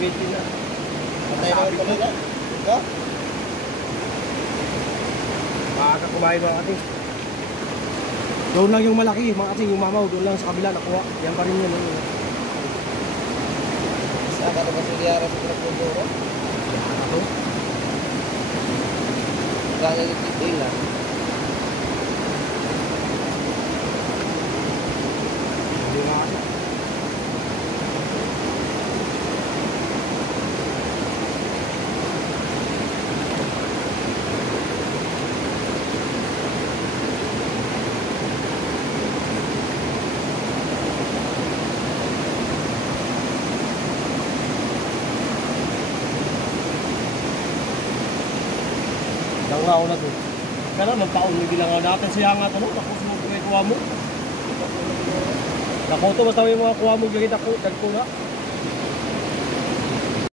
20 na. Patay naman pala na. Ito? Maaga kumain mga kating. Doon lang yung malaki, mga kating, yung mamaw, doon lang sa kabila nakuha. Yan pa rin yan. Saan ka na ba siliyara sa pinagpuduro? Ito. Gagagitid lang. Hindi nga kasi. Langaw na to. Pero magtaon mo bilangaw natin siya nga tanong, tapos mo kuha mo. Nakoto basta may mga kuha mo, gagit ako, dagko na.